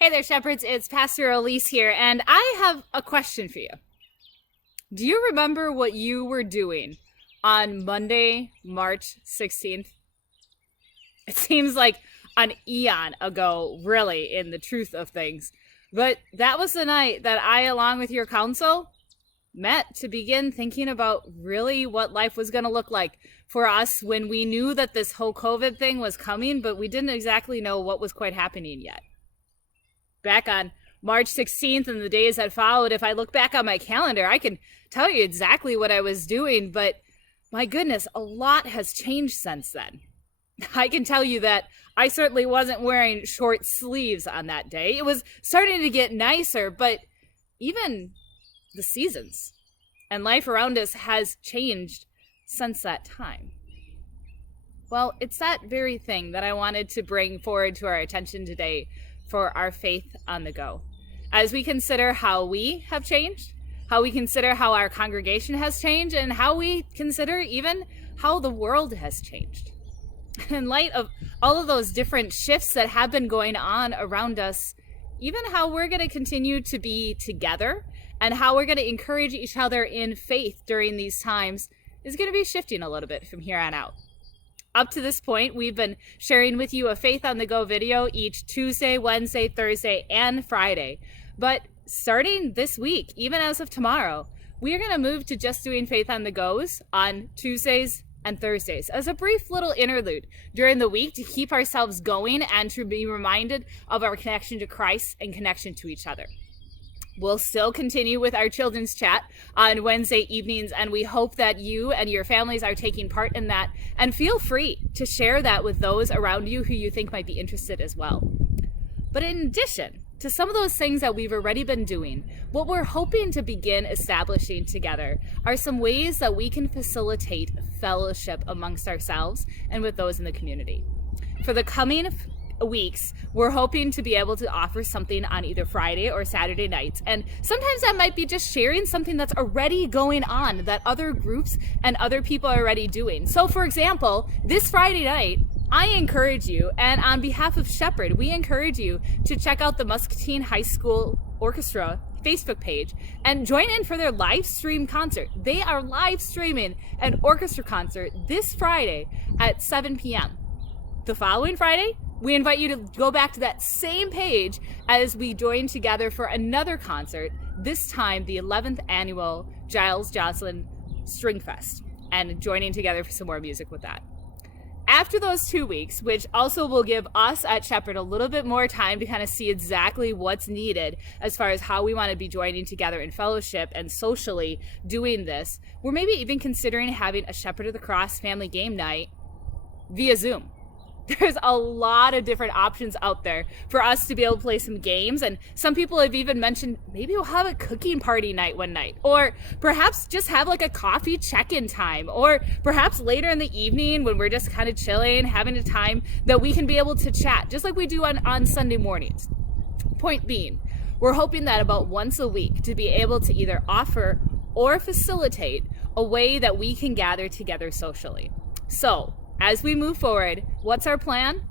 Hey there, shepherds. It's Pastor Aleese here, and I have a question for you. Do you remember what you were doing on Monday, March 16th? It seems like an eon ago, really, in the truth of things. But that was the night that I, along with your council, met to begin thinking about really what life was going to look like for us when we knew that this whole COVID thing was coming, but we didn't exactly know what was quite happening yet. Back on March 16th and the days that followed, if I look back on my calendar, I can tell you exactly what I was doing, but my goodness, a lot has changed since then. I can tell you that I certainly wasn't wearing short sleeves on that day. It was starting to get nicer, but even the seasons and life around us has changed since that time. Well, it's that very thing that I wanted to bring forward to our attention today for our faith on the go. As we consider how we have changed, how we consider how our congregation has changed, and how we consider even how the world has changed. In light of all of those different shifts that have been going on around us, even how we're going to continue to be together and how we're going to encourage each other in faith during these times is going to be shifting a little bit from here on out. Up to this point, we've been sharing with you a Faith on the Go video each Tuesday, Wednesday, Thursday, and Friday. But starting this week, even as of tomorrow, we are going to move to just doing Faith on the Goes on Tuesdays and Thursdays as a brief little interlude during the week to keep ourselves going and to be reminded of our connection to Christ and connection to each other. We'll still continue with our children's chat on Wednesday evenings, and we hope that you and your families are taking part in that, and feel free to share that with those around you who you think might be interested as well. But in addition to some of those things that we've already been doing, what we're hoping to begin establishing together are some ways that we can facilitate fellowship amongst ourselves and with those in the community. For the coming weeks, we're hoping to be able to offer something on either Friday or Saturday nights. And sometimes that might be just sharing something that's already going on that other groups and other people are already doing. So for example, this Friday night, I encourage you, and on behalf of Shepherd, we encourage you to check out the Muscatine High School Orchestra Facebook page and join in for their live stream concert. They are live streaming an orchestra concert this Friday at 7 p.m. The following Friday, we invite you to go back to that same page as we join together for another concert, this time the 11th annual Giles Jocelyn String Fest, and joining together for some more music with that. After those 2 weeks, which also will give us at Shepherd a little bit more time to kind of see exactly what's needed as far as how we want to be joining together in fellowship and socially doing this, we're maybe even considering having a Shepherd of the Cross family game night via Zoom. There's a lot of different options out there for us to be able to play some games. And some people have even mentioned maybe we'll have a cooking party night one night, or perhaps just have like a coffee check-in time, or perhaps later in the evening when we're just kind of chilling, having a time that we can be able to chat just like we do on Sunday mornings. Point being, we're hoping that about once a week to be able to either offer or facilitate a way that we can gather together socially. So as we move forward, what's our plan?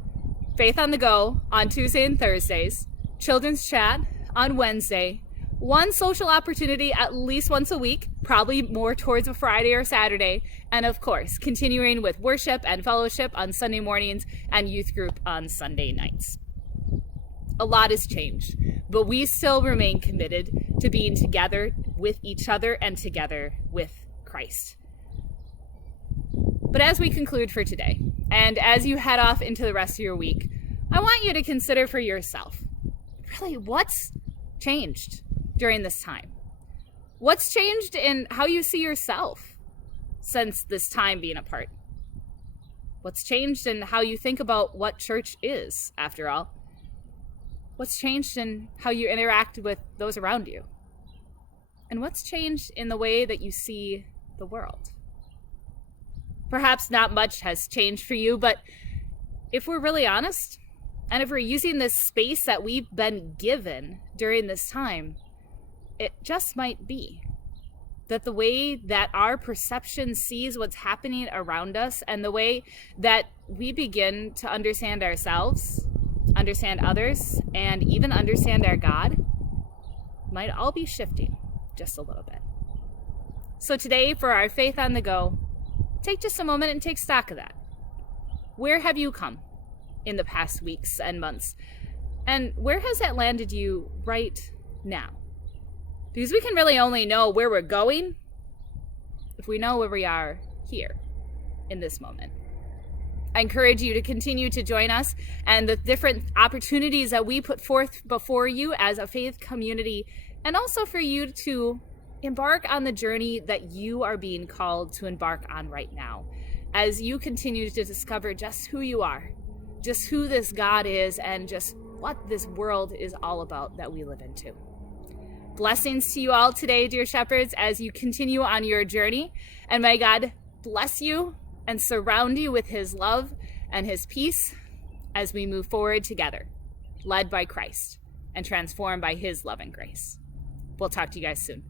Faith on the Go on Tuesday and Thursdays, children's chat on Wednesday, one social opportunity at least once a week, probably more towards a Friday or Saturday, and of course, continuing with worship and fellowship on Sunday mornings and youth group on Sunday nights. A lot has changed, but we still remain committed to being together with each other and together with Christ. But as we conclude for today, and as you head off into the rest of your week, I want you to consider for yourself, really, what's changed during this time? What's changed in how you see yourself since this time being apart? What's changed in how you think about what church is, after all? What's changed in how you interact with those around you? And what's changed in the way that you see the world? Perhaps not much has changed for you, but if we're really honest, and if we're using this space that we've been given during this time, it just might be that the way that our perception sees what's happening around us and the way that we begin to understand ourselves understand others, and even understand our God might all be shifting just a little bit. So today, for our Faith on the Go, take just a moment and take stock of that. Where have you come in the past weeks and months? And where has that landed you right now? Because we can really only know where we're going if we know where we are here in this moment. I encourage you to continue to join us and the different opportunities that we put forth before you as a faith community, and also for you to embark on the journey that you are being called to embark on right now, as you continue to discover just who you are, just who this God is, and just what this world is all about that we live into. Blessings to you all today, dear shepherds, as you continue on your journey, and may God bless you and surround you with his love and his peace as we move forward together, led by Christ and transformed by his love and grace. We'll talk to you guys soon.